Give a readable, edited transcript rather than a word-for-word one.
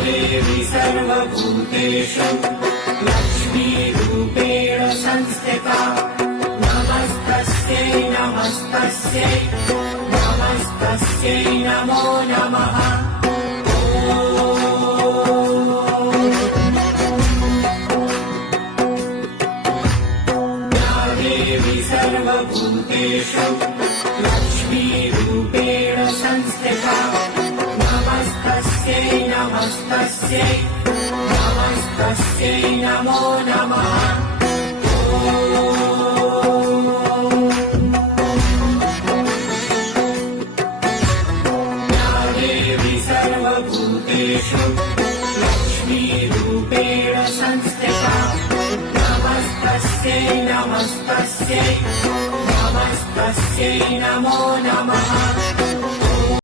देवी सर्वभूतेषु लक्ष्मीरूपेण संस्थिता नमस्तस्यै नमस्तस्यै नमस्तस्यै नमो नमः। देवी सर्वभूतेषु लक्ष्मीरूपेण संस्थिता नमस्तस्यै नमस्तस्यै नमस्तस्यै नमो नमः। देवी सर्वभूतेषु लक्ष्मीरूपेण संस्थिता नमस्तस्यै नमस्तस्यै नमस्तस्यै नमो नमः।